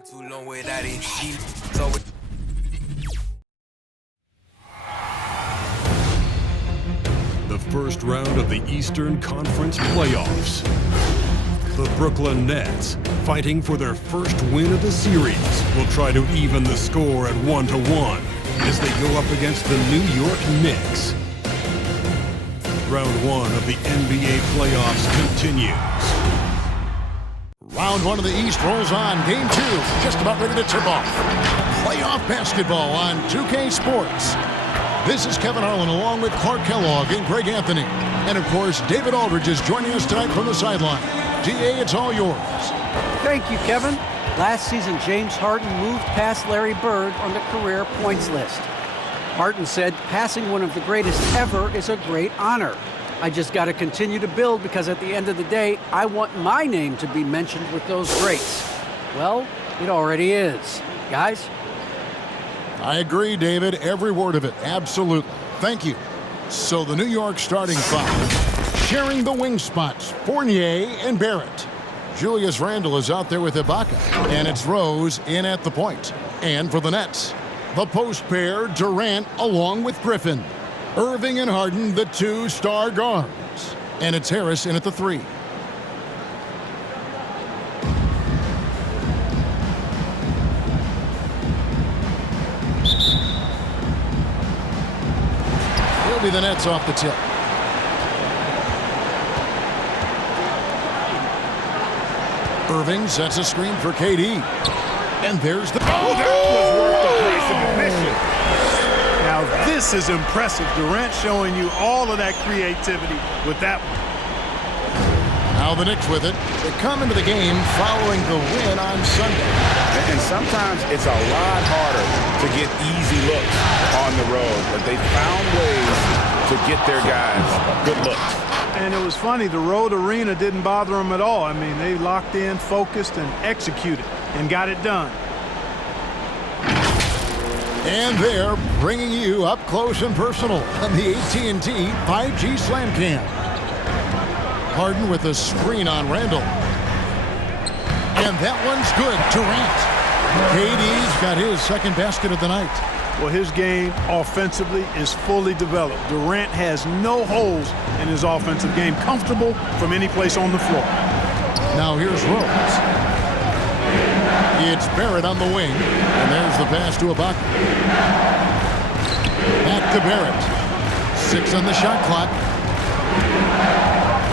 Went too long without it. So The first round of the Eastern Conference playoffs. The Brooklyn Nets, fighting for their first win of the series, will try to even the score at 1-1 as they go up against the New York Knicks. Round one of the NBA playoffs continues. Round one of the East rolls on. Game two, just about ready to tip off. Playoff basketball on 2K Sports. This is Kevin Harlan along with Clark Kellogg and Greg Anthony. And of course, David Aldridge is joining us tonight from the sideline. DA, it's all yours. Thank you, Kevin. Last season, James Harden moved past Larry Bird on the career points list. Harden said, passing one of the greatest ever is a great honor. I just got to continue to build because at the end of the day, I want my name to be mentioned with those greats. Well, it already is. Guys? I agree, David. Every word of it. Absolutely. Thank you. So the New York starting five, sharing the wing spots, Fournier and Barrett. Julius Randle is out there with Ibaka, and it's Rose in at the point. And for the Nets, the post pair, Durant along with Griffin. Irving and Harden, the two star guards. And it's Harris in at the three. He'll be the Nets off the tip. Irving sets a screen for KD. And there's the... Oh, that was worth the place of admission. Now this is impressive. Durant showing you all of that creativity with that one. Now the Knicks with it. They come into the game following the win on Sunday. And sometimes it's a lot harder to get easy looks on the road, but they found ways to get their guys good looks. And it was funny, the road arena didn't bother them at all. I mean, they locked in, focused, and executed, and got it done. And they're bringing you up close and personal on the AT&T 5G Slam Cam. Harden with a screen on Randle. And that one's good. Durant. KD's got his second basket of the night. Well, his game offensively is fully developed. Durant has no holes in his offensive game. Comfortable from any place on the floor. Now here's Rose. It's Barrett on the wing. And there's the pass to Ibaka. Back to Barrett. 6 on the shot clock.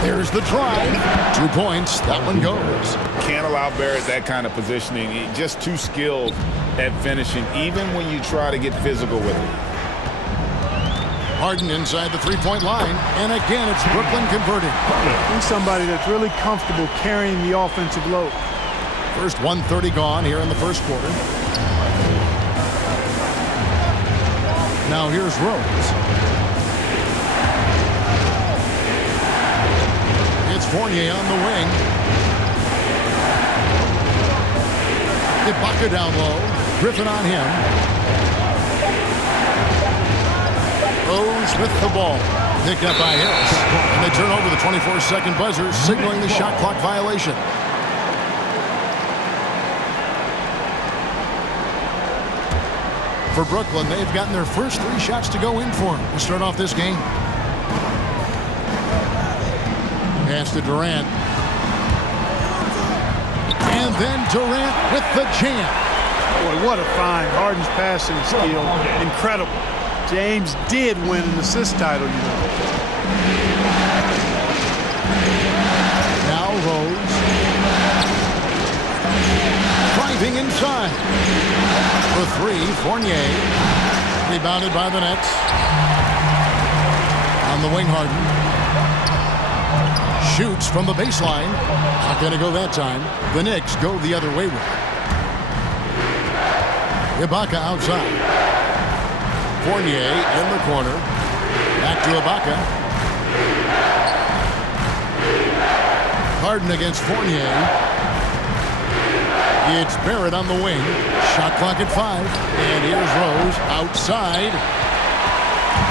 There's the drive. 2 points. That one goes. Can't allow Barrett that kind of positioning. He's just too skilled at finishing, even when you try to get physical with him. Harden inside the three-point line. And again, it's Brooklyn converting. He's somebody that's really comfortable carrying the offensive load. First 1:30 gone here in the first quarter. Now here's Rose. It's Fournier on the wing. Ibaka down low. Griffin on him. Rose with the ball. Picked up by Harris. And they turn over the 24-second buzzer, signaling the shot clock violation. For Brooklyn, they've gotten their first 3 shots to go in for them to start off this game. Pass to Durant. And then Durant with the jam. Boy, what a find. Harden's passing skill, incredible. James did win an assist title, you know. Now Rose. Driving inside. For 3, Fournier. Rebounded by the Nets. On the wing, Harden. Shoots from the baseline. Not going to go that time. The Knicks go the other way with it. Ibaka outside. Fournier in the corner. Back to Ibaka. Harden against Fournier. It's Barrett on the wing. Shot clock at 5. And here's Rose outside.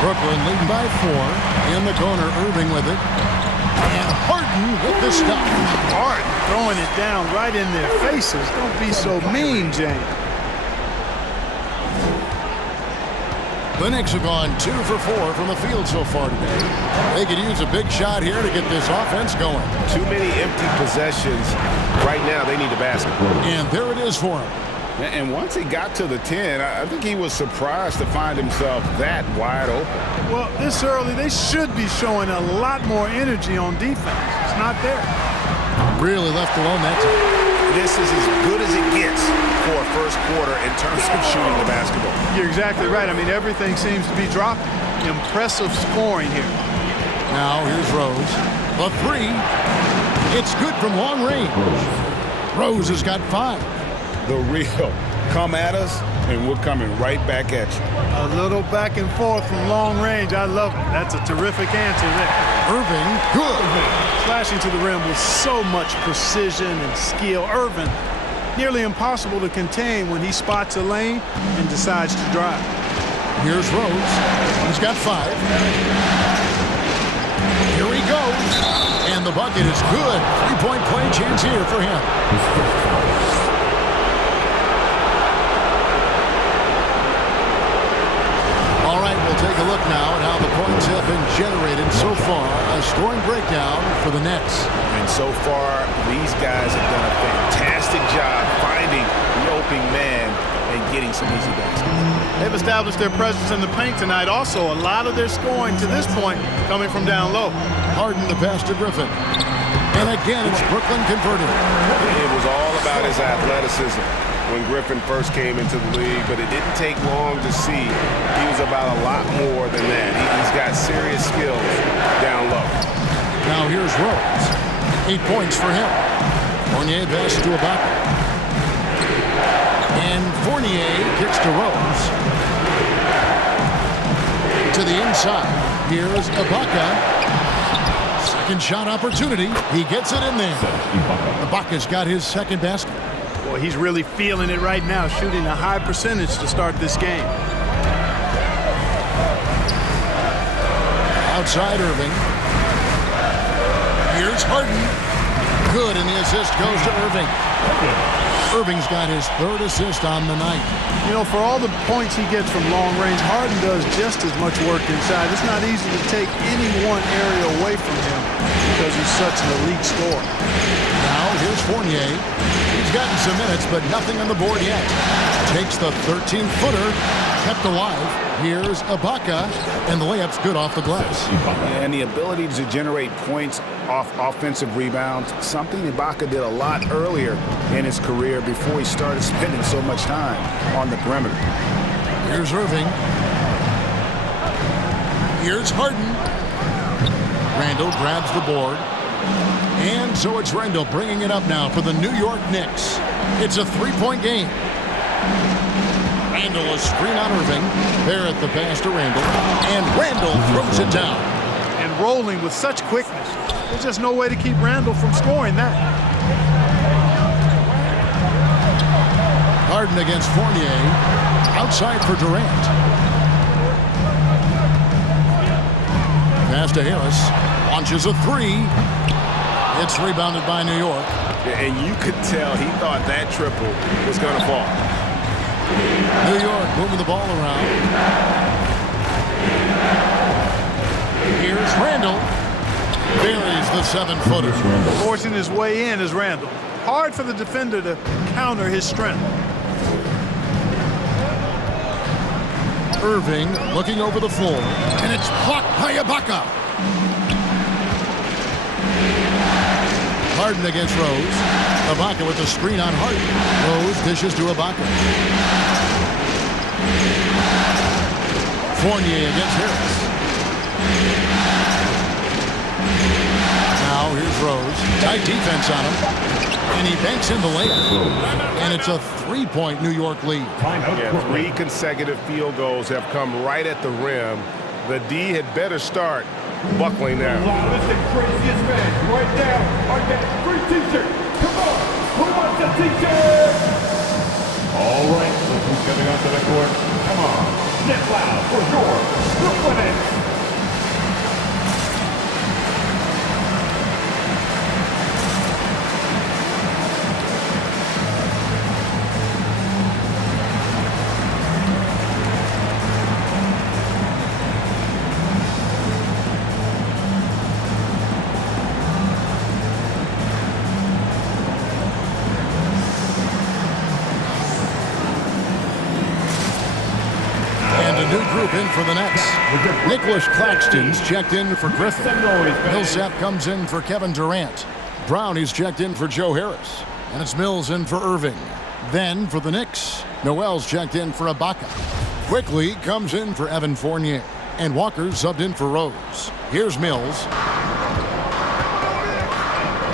Brooklyn leading by 4. In the corner, Irving with it. And Harden with the stop. Harden throwing it down right in their faces. Don't be so mean, James. The Knicks have gone 2 for 4 from the field so far today. They could use a big shot here to get this offense going. Too many empty possessions. Right now, they need a basket. And there it is for him. And once he got to the 10, I think he was surprised to find himself that wide open. Well, this early, they should be showing a lot more energy on defense. It's not there. Really left alone that time. This is as good as it gets for a first quarter in terms of shooting the basketball. You're exactly right. I mean, everything seems to be dropping. Impressive scoring here. Now here's Rose. The three. It's good from long range. Rose has got 5. The real come at us, and we're coming right back at you. A little back and forth from long range. I love it. That's a terrific answer there. Irving, good. Slashing to the rim with so much precision and skill. Irving, nearly impossible to contain when he spots a lane and decides to drive. Here's Rose. He's got 5. Here he goes. And the bucket is good. 3-point play chance here for him. All right, we'll take a look now at how the points have been generated so far. A scoring breakdown for the Nets. And so far, these guys have done a fantastic job finding the open man and getting some easy baskets. They've established their presence in the paint tonight. Also, a lot of their scoring to this point coming from down low. Harden the pass to Griffin. And again, it's Brooklyn converting. It was all about his athleticism when Griffin first came into the league, but it didn't take long to see he was about a lot more than that. He's got serious skills down low. Now here's Rose. 8 points for him. Fournier pass to Ibaka. And Fournier kicks to Rose. To the inside. Here's Ibaka. Second shot opportunity. He gets it in there. Ibaka's got his second basket. Boy, he's really feeling it right now, shooting a high percentage to start this game. Outside Irving. Here's Harden. Good, and the assist goes to Irving. Irving's got his 3rd assist on the night. You know, for all the points he gets from long range, Harden does just as much work inside. It's not easy to take any one area away from him because he's such an elite scorer. Now here's Fournier. He's gotten some minutes, but nothing on the board yet. Takes the 13-footer, kept alive. Here's Ibaka, and the layup's good off the glass. And the ability to generate points off offensive rebounds, something Ibaka did a lot earlier in his career before he started spending so much time on the perimeter. Here's Irving. Here's Harden. Randall grabs the board. And so it's Randall bringing it up now for the New York Knicks. It's a 3-point game. Randall a screen on Irving. Barrett the pass to Randall. And Randall throws it down. And rolling with such quickness. There's just no way to keep Randall from scoring that. Harden against Fournier. Outside for Durant. Pass to Harris. Launches a 3. It's rebounded by New York. And you could tell he thought that triple was going to fall. New York moving the ball around. Here's Randall. Buries the 7-footer. Forcing his way in is Randall. Hard for the defender to counter his strength. Irving looking over the floor. And it's blocked by Ibaka. Harden against Rose. Ibaka with the screen on Harden. Rose dishes to Ibaka. Fournier against Harris. Now here's Rose. Tight defense on him. And he banks in the layup. And it's a 3-point New York lead. Yeah, 3 consecutive field goals have come right at the rim. The D had better start buckling now. Loudest and craziest fans right now are getting free t-shirts. Come on, who wants a t-shirt? All right, look who's coming onto the court. Come on, get loud for your Brooklyn Nets. group in for the Nets. Nicholas Claxton's checked in for Griffin. Millsap comes in for Kevin Durant. Brown is checked in for Joe Harris. And it's Mills in for Irving. Then for the Knicks, Noel's checked in for Ibaka. Quickly comes in for Evan Fournier. And Walker subbed in for Rose. Here's Mills.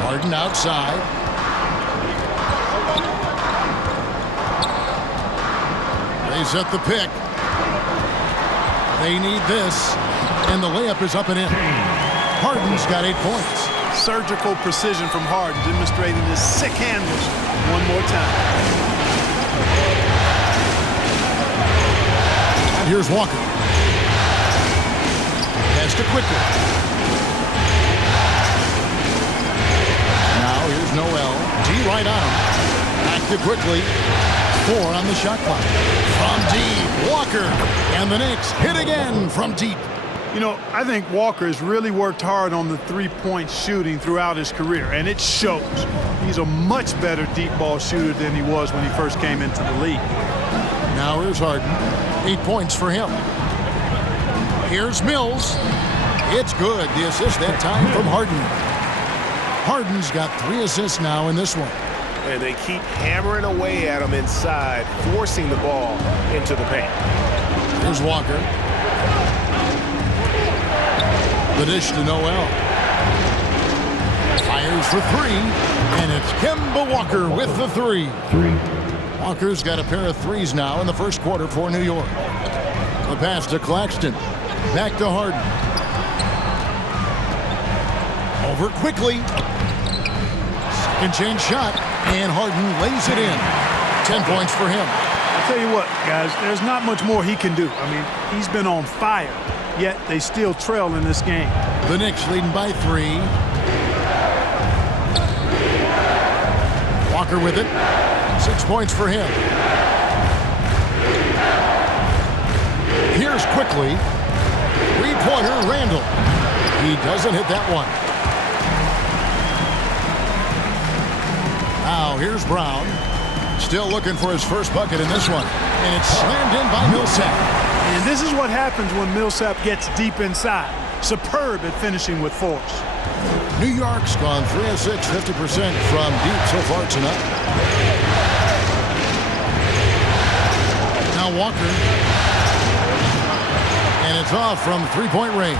Harden outside. They set the pick. They need this. And the layup is up and in. Harden's got 8 points. Surgical precision from Harden, demonstrating his sick handles one more time. Here's Walker. Pass to Quickly. Now here's Noel. D right on him. Back to Quickly. 4 on the shot clock. From deep, Walker. And the Knicks hit again from deep. You know, I think Walker has really worked hard on the three-point shooting throughout his career, and it shows. He's a much better deep ball shooter than he was when he first came into the league. Now here's Harden. 8 points for him. Here's Mills. It's good. The assist that time from Harden. Harden's got 3 assists now in this one. And they keep hammering away at him inside, forcing the ball into the paint. Here's Walker. The dish to Noel. Fires for 3. And it's Kemba Walker with the 3. Walker's got a pair of 3s now in the first quarter for New York. The pass to Claxton. Back to Harden. Over Quickly. Second chance shot. And Harden lays it in. 10 points for him. I'll tell you what, guys, there's not much more he can do. I mean, he's been on fire, yet they still trail in this game. The Knicks leading by 3. Walker with it. 6 points for him. Here's Quickly. 3-pointer, Randall. He doesn't hit that one. Now here's Brown. Still looking for his first bucket in this one. And it's slammed in by Millsap. And this is what happens when Millsap gets deep inside. Superb at finishing with force. New York's gone 3 of 6, 50% from deep so far tonight. Now Walker. And it's off from 3-point range.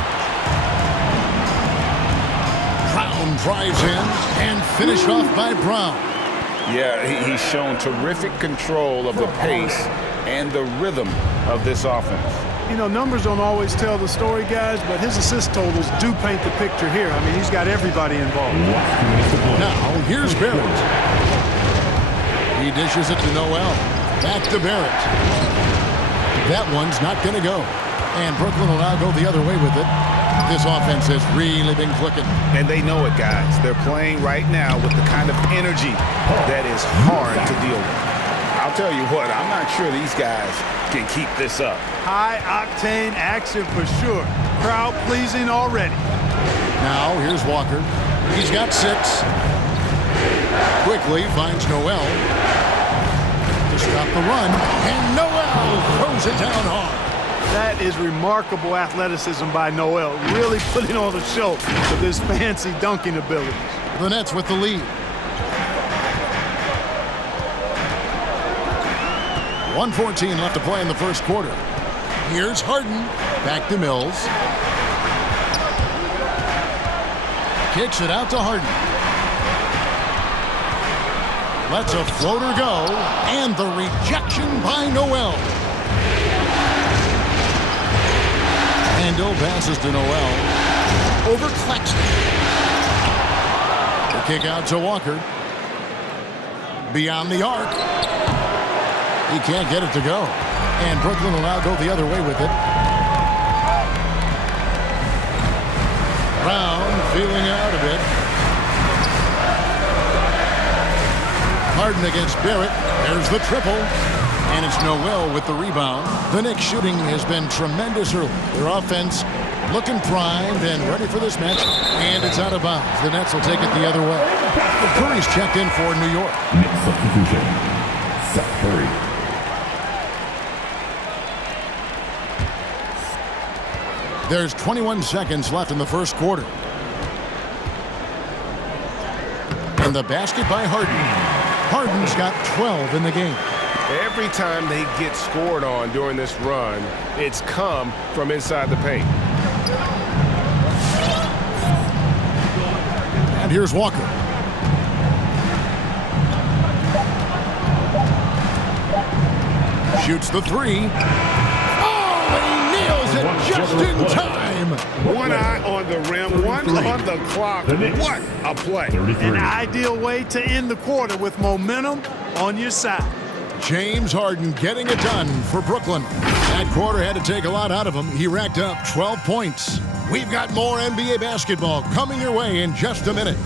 Brown drives in and finished off by Brown. Yeah, he's shown terrific control of the pace and the rhythm of this offense. You know, numbers don't always tell the story, guys, but his assist totals do paint the picture here. I mean, he's got everybody involved. Now, here's Barrett. He dishes it to Noel. Back to Barrett. That one's not going to go. And Brooklyn will now go the other way with it. This offense has really been clicking. And they know it, guys. They're playing right now with the kind of energy that is hard to deal with. I'll tell you what, I'm not sure these guys can keep this up. High-octane action for sure. Crowd pleasing already. Now, here's Walker. He's got 6. Quickly finds Noel to stop the run. And Noel throws it down hard. That is remarkable athleticism by Noel, really putting on a show with his fancy dunking abilities. The Nets with the lead. 1:14 left to play in the first quarter. Here's Harden. Back to Mills. Kicks it out to Harden. Lets a floater go. And the rejection by Noel. Randall passes to Noel. Over Claxton. The kick out to Walker. Beyond the arc. He can't get it to go. And Brooklyn will now go the other way with it. Brown feeling out a bit. Harden against Barrett. There's the triple. And it's Noel with the rebound. The Knicks shooting has been tremendous early. Their offense looking primed and ready for this match. And it's out of bounds. The Nets will take it the other way. Curry's checked in for New York. Next substitution, Seth Curry. There's 21 seconds left in the first quarter. And the basket by Harden. Harden's got 12 in the game. Every time they get scored on during this run, it's come from inside the paint. And here's Walker. Shoots the three. Oh, he nails it just in time. One eye on the rim, one on the clock. What a play. An ideal way to end the quarter with momentum on your side. James Harden getting it done for Brooklyn. That quarter had to take a lot out of him. He racked up 12 points. We've got more NBA basketball coming your way in just a minute.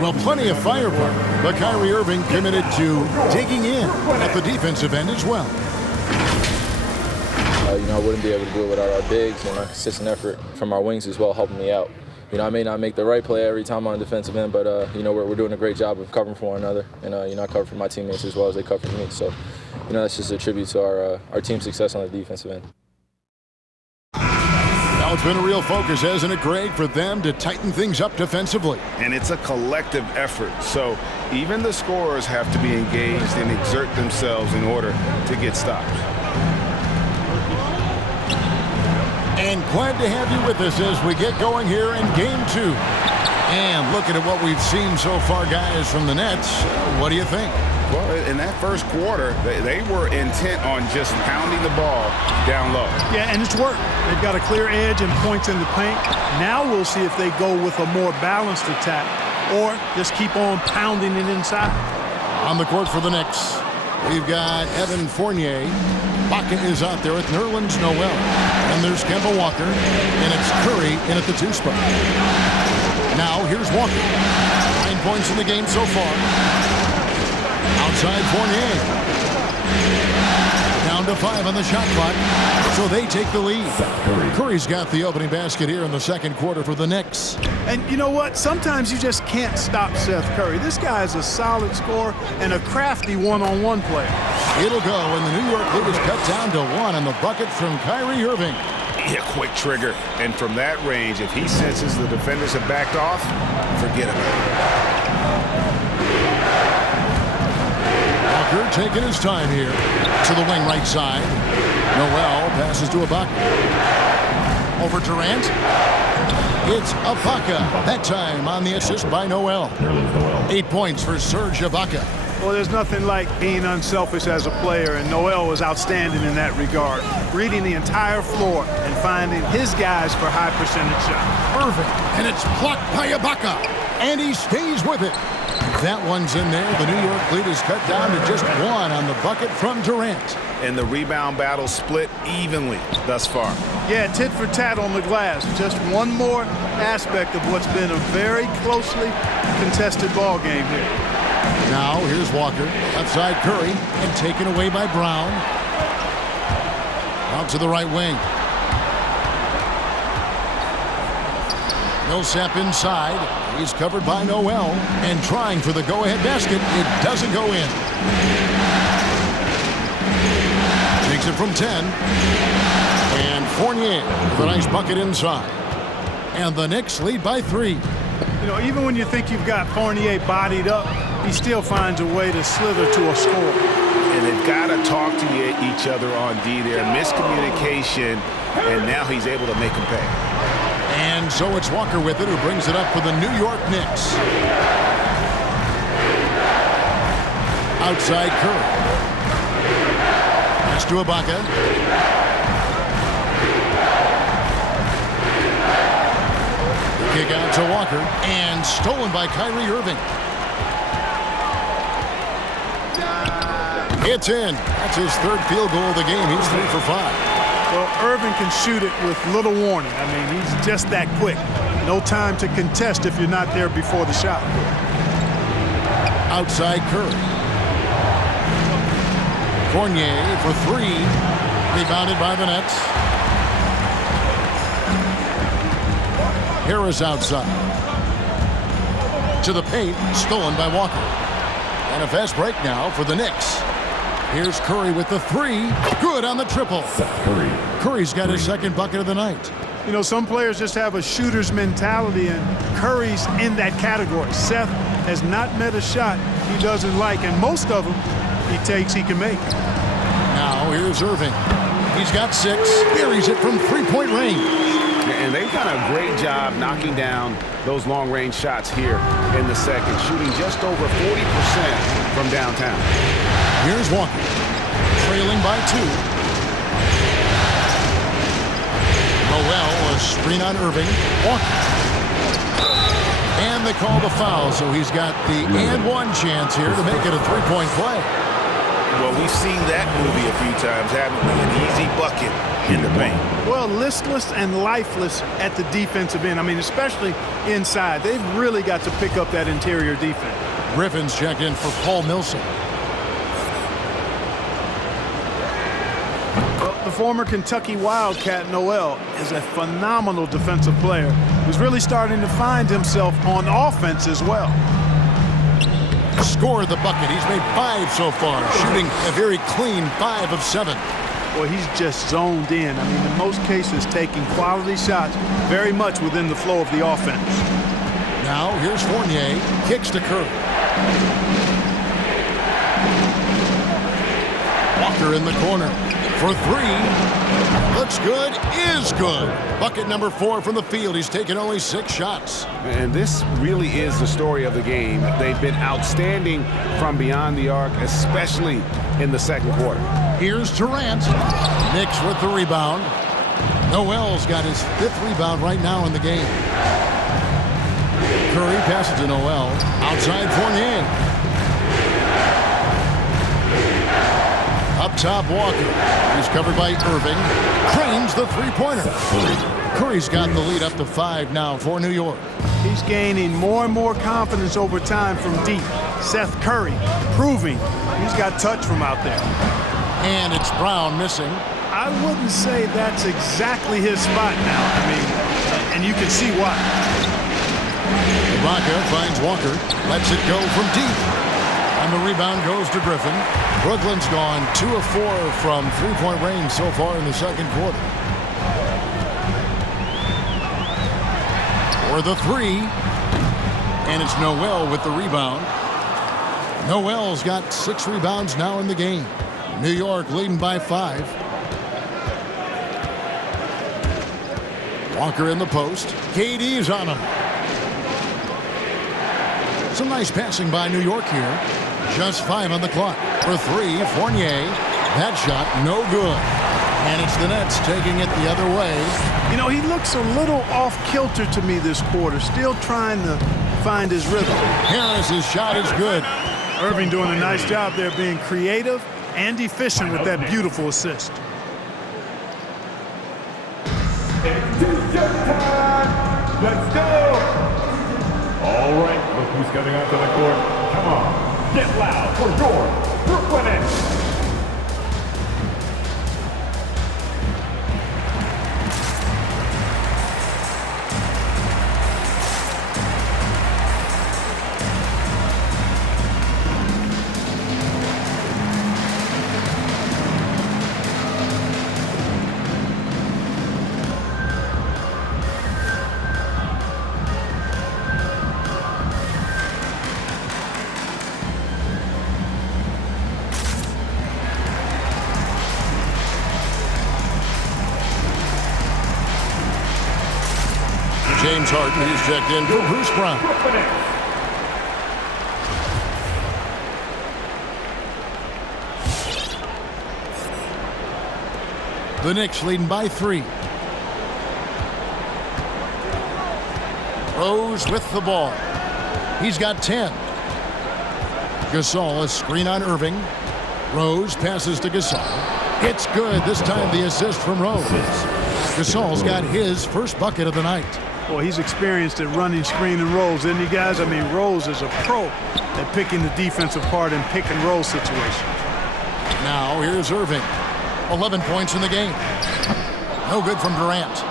Well, plenty of firepower, but Kyrie Irving committed to digging in at the defensive end as well. I wouldn't be able to do it without our bigs and our consistent effort from our wings as well, helping me out. I may not make the right play every time on the defensive end, but we're doing a great job of covering for one another, and I cover for my teammates as well as they cover for me. So, that's just a tribute to our team's success on the defensive end. Now it's been a real focus, hasn't it, Greg, for them to tighten things up defensively? And it's a collective effort. So even the scorers have to be engaged and exert themselves in order to get stops. And glad to have you with us as we get going here in Game 2. And looking at what we've seen so far, guys, from the Nets, what do you think? Well, in that first quarter, they were intent on just pounding the ball down low. Yeah, and it's worked. They've got a clear edge and points in the paint. Now we'll see if they go with a more balanced attack or just keep on pounding it inside. On the court for the Knicks, we've got Evan Fournier. Bkn is out there with Nerlens Noel. And there's Kemba Walker. And it's Curry in at the 2 spot. Now here's Walker. 9 points in the game so far. Outside Fournier. Down to 5 on the shot clock. So they take the lead. Curry's got the opening basket here in the second quarter for the Knicks. And you know what? Sometimes you just can't stop Seth Curry. This guy is a solid scorer and a crafty one-on-one player. It'll go, and the New York lead is cut down to 1 on the bucket from Kyrie Irving. Yeah, quick trigger. And from that range, if he senses the defenders have backed off, forget about it. Walker taking his time here to the wing right side. Noel passes to Ibaka. Over Durant. It's Ibaka. That time on the assist by Noel. 8 points for Serge Ibaka. Well, there's nothing like being unselfish as a player, and Noel was outstanding in that regard. Reading the entire floor and finding his guys for high percentage shots. Irving, and it's blocked by Ibaka. And he stays with it. That one's in there. The New York lead is cut down to just 1 on the bucket from Durant. And the rebound battle split evenly thus far. Yeah, tit for tat on the glass. Just one more aspect of what's been a very closely contested ball game here. Now here's Walker. Outside Curry and taken away by Brown. Out to the right wing. Millsap inside. He's covered by Noel and trying for the go-ahead basket. It doesn't go in. Takes it from 10. And Fournier with a nice bucket inside. And the Knicks lead by 3. You know, even when you think you've got Fournier bodied up, he still finds a way to slither to a score. And they've got to talk to each other on D there. Miscommunication, and now he's able to make them pay. And so it's Walker with it, who brings it up for the New York Knicks. Outside Curry. Pass to Ibaka. Kick out to Walker, and stolen by Kyrie Irving. It's in. That's his 3rd field goal of the game. He's 3 for 5. Well, Irving can shoot it with little warning. I mean, he's just that quick. No time to contest if you're not there before the shot. Outside Curry. Fournier for 3. Rebounded by the Nets. Harris outside. To the paint, stolen by Walker. And a fast break now for the Knicks. Here's Curry with the three. Good on the triple. Curry's got his second bucket of the night. You know, some players just have a shooter's mentality, and Curry's in that category. Seth has not met a shot he doesn't like, and most of them he takes he can make. Now here's Irving. He's got 6. Buries it from three-point range. And they've done a great job knocking down those long-range shots here in the second, shooting just over 40% from downtown. Here's Walker, trailing by 2. Noel, a screen on Irving. Walker. And they call the foul, so he's got the and one chance here to make it a three-point play. Well, we've seen that movie a few times, haven't we? An easy bucket in the paint. Well, listless and lifeless at the defensive end. I mean, especially inside. They've really got to pick up that interior defense. Griffin's checked in for Paul Millsap. Well, the former Kentucky Wildcat Noel is a phenomenal defensive player who's really starting to find himself on offense as well. Scored the bucket. He's made 5 so far, shooting a very clean 5 of 7. Boy, he's just zoned in. I mean, in most cases, taking quality shots very much within the flow of the offense. Now, here's Fournier. Kicks to Curry. Walker in the corner for 3. Looks good, is good. Bucket number 4 from the field. He's taken only 6 shots. And this really is the story of the game. They've been outstanding from beyond the arc, especially in the second quarter. Here's Durant. Knicks with the rebound. Noel's got his 5th rebound right now in the game. Curry passes to Noel. Outside Fournier. Up top, Walker. He's covered by Irving. Cranes the three-pointer. Curry's got the lead up to 5 now for New York. He's gaining more and more confidence over time from deep. Seth Curry proving he's got touch from out there. And it's Brown missing. I wouldn't say that's exactly his spot now. I mean, and you can see why. Ibaka finds Walker. Lets it go from deep. And the rebound goes to Griffin. Brooklyn's gone 2 of 4 from three-point range so far in the second quarter. For the 3. And it's Noel with the rebound. Noel's got 6 rebounds now in the game. New York leading by 5. Walker in the post. KD's on him. Some nice passing by New York here. Just 5 on the clock. For 3, Fournier. That shot, no good. And it's the Nets taking it the other way. You know, he looks a little off-kilter to me this quarter. Still trying to find his rhythm. Harris's shot is good. Irving doing a nice job there being creative and efficient with that beautiful assist. It's t-shirt time. Let's go. All right, look who's coming onto the court. Come on. Get loud for your Brooklyn Nets. James Harden, he's checked in for Bruce Brown. The Knicks leading by 3. Rose with the ball. He's got 10. Gasol, a screen on Irving. Rose passes to Gasol. It's good. This time the assist from Rose. Gasol's got his first bucket of the night. Well, he's experienced at running screen and rolls, isn't he, guys? I mean, Rose is a pro at picking the defense apart in pick and roll situations. Now here's Irving. 11 points in the game. No good from Durant.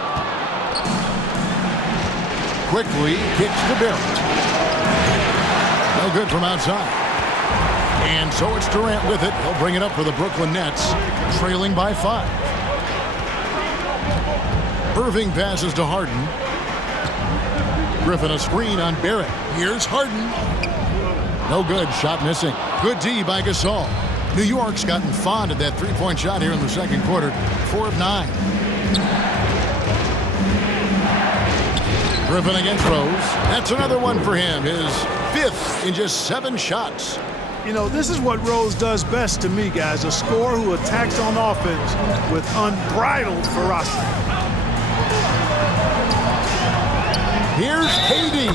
Quickly kicks to Barrett. No good from outside. And so it's Durant with it. He'll bring it up for the Brooklyn Nets, trailing by 5. Irving passes to Harden. Griffin a screen on Barrett. Here's Harden. No good. Shot missing. Good D by Gasol. New York's gotten fond of that three-point shot here in the second quarter. 4 of 9. Griffin against Rose. That's another one for him. His 5th in just 7 shots. You know, this is what Rose does best to me, guys. A scorer who attacks on offense with unbridled ferocity. Here's KD.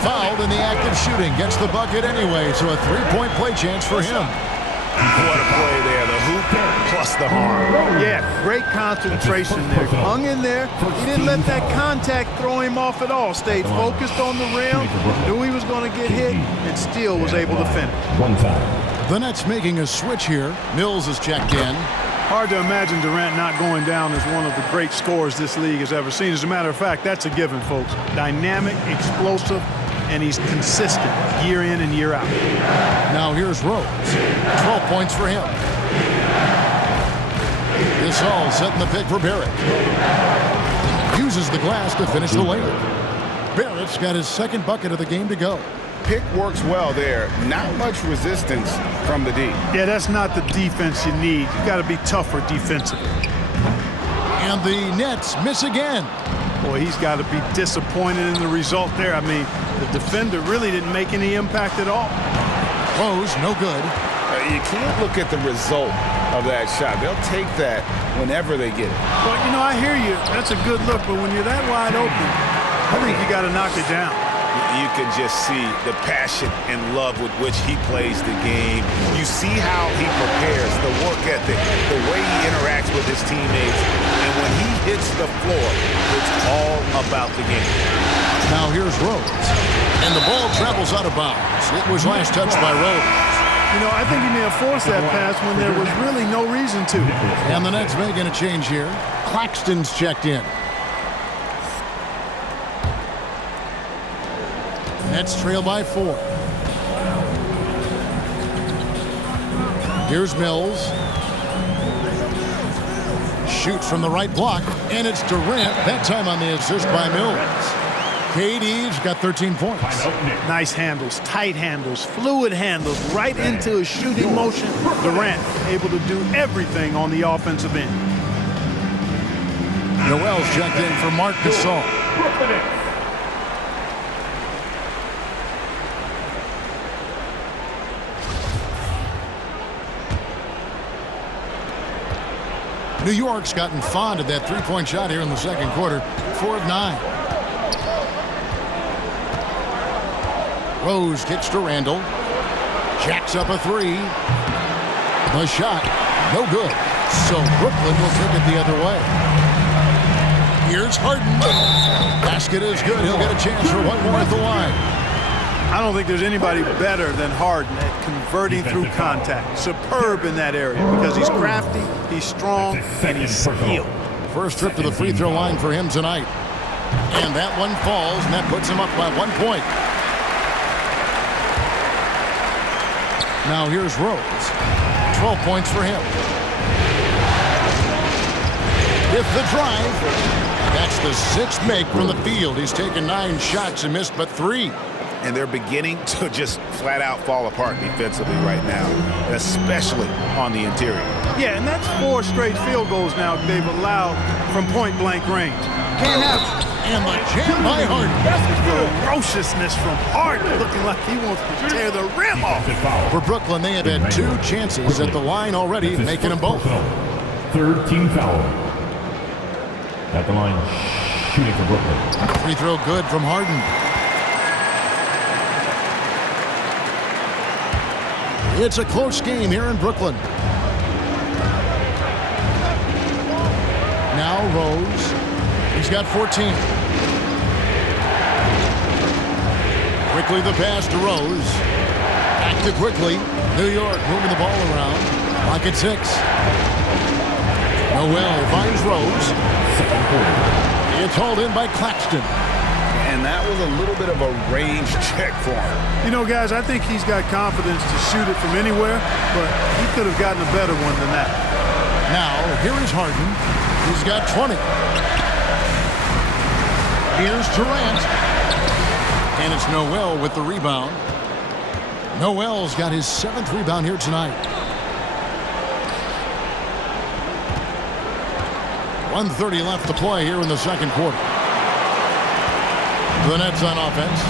Fouled in the act of shooting. Gets the bucket anyway, so a 3-point play chance for him. What a play there. The hoop plus the harm. Yeah, great concentration there. Hung in there. He didn't let that contact throw him off at all. Stayed focused on the rim. Knew he was going to get hit and still was able to finish. The Nets making a switch here. Mills is checked in. Hard to imagine Durant not going down as one of the great scorers this league has ever seen. As a matter of fact, that's a given, folks. Dynamic, explosive, and he's consistent year in and year out. Now here's Rose. 12 points for him. This all setting the pick for Barrett. Uses the glass to finish the layup. Barrett's got his 2nd bucket of the game to go. Pick works well there. Not much resistance from the D. Yeah, that's not the defense you need. You got to be tougher defensively. And the Nets miss again. Boy, he's got to be disappointed in the result there. I mean, the defender really didn't make any impact at all. Rose, no good. You can't look at the result of that shot. They'll take that whenever they get it. Well, you know, I hear you. That's a good look, but when you're that wide open, I think you got to knock it down. You can just see the passion and love with which he plays the game. You see how he prepares, the work ethic, the way he interacts with his teammates. And when he hits the floor, it's all about the game. Now here's Rose. And the ball travels out of bounds. It was last touched by Rose. You know, I think he may have forced that pass when there was really no reason to. And the Nets making a change here. Claxton's checked in. Nets trail by 4. Here's Mills. Shoots from the right block, and it's Durant, that time on the assist by Mills. KD's got 13 points. Nice handles, tight handles, fluid handles, right into his shooting motion. Durant able to do everything on the offensive end. Noel's checked in for Marc Gasol. New York's gotten fond of that three-point shot here in the second quarter. 4 of 9. Rose kicks to Randall. Jacks up a 3. The shot, no good. So Brooklyn will take it the other way. Here's Harden. Basket is good. He'll get a chance for one more at the line. I don't think there's anybody better than Harden at converting through contact. Superb in that area because he's crafty, he's strong, and he's skilled. First trip to the free throw line for him tonight. And that one falls, and that puts him up by 1 point. Now here's Rose. 12 points for him. With the drive, that's the 6th make from the field. He's taken 9 shots and missed but 3. And they're beginning to just flat out fall apart defensively right now, especially on the interior. Yeah, and that's 4 straight field goals now they've allowed from point-blank range. Can't have it. And the jam by Harden. Ferociousness from Harden, looking like he wants to tear the rim off. For Brooklyn, they have had 2 chances at the line already, making them both. 3rd team foul. At the line, shooting for Brooklyn. Free throw good from Harden. It's a close game here in Brooklyn. Now Rose. He's got 14. Quickly the pass to Rose. Back to Quickly. New York moving the ball around. Clock at 6. Noel finds Rose. It's hauled in by Claxton. And and that was a little bit of a range check for him. You know, guys, I think he's got confidence to shoot it from anywhere, but he could have gotten a better one than that. Now, here is Harden. He's got 20. Here's Durant. And it's Noel with the rebound. Noel's got his 7th rebound here tonight. 1:30 left to play here in the second quarter. The Nets on offense.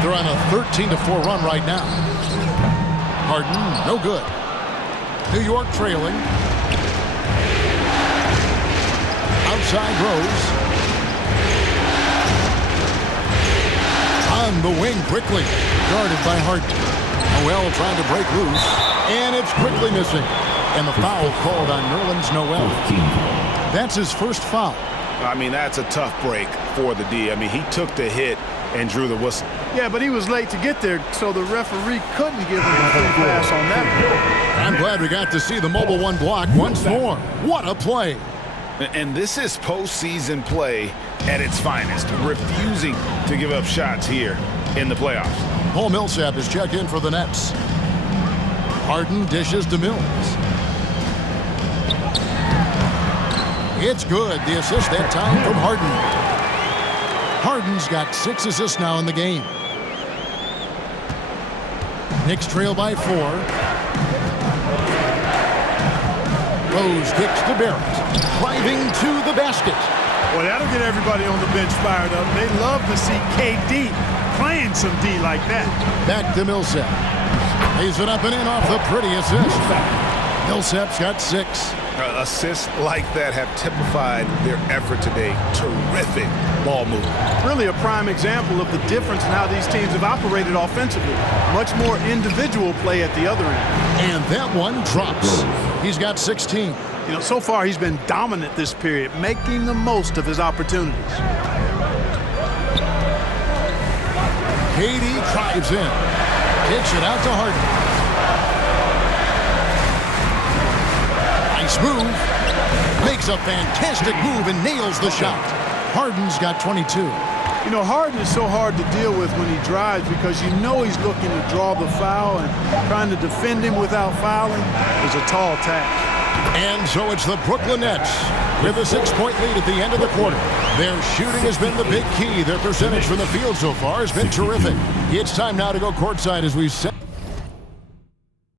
They're on a 13-4 run right now. Harden, no good. New York trailing. Outside Rose. On the wing quickly. Guarded by Harden. Noel trying to break loose. And it's quickly missing. And the foul called on Nerlens Noel. That's his first foul. I mean, that's a tough break for the D. I mean, he took the hit and drew the whistle. Yeah, but he was late to get there, so the referee couldn't give him a free pass on that. I'm glad we got to see the mobile one block once more. What a play. And this is postseason play at its finest, refusing to give up shots here in the playoffs. Paul Millsap is checked in for the Nets. Harden dishes to Mills. It's good. The assist that time from Harden. Harden's got 6 assists now in the game. Knicks trail by 4. Rose kicks to Barrett. Driving to the basket. Well, that'll get everybody on the bench fired up. They love to see KD playing some D like that. Back to Millsap. Lays it up and in off the pretty assist. Millsap's got 6. Assists like that have typified their effort today. Terrific ball movement. Really a prime example of the difference in how these teams have operated offensively. Much more individual play at the other end. And that one drops. He's got 16. You know, so far he's been dominant this period, making the most of his opportunities. KD drives in. Kicks it out to Harden. Move, makes a fantastic move and nails the shot. Harden's got 22. You know, Harden is so hard to deal with when he drives because you know he's looking to draw the foul, and trying to defend him without fouling is a tall task. And so it's the Brooklyn Nets with a 6-point lead at the end of the quarter. Their shooting has been the big key. Their percentage from the field so far has been terrific. It's time now to go courtside as we set.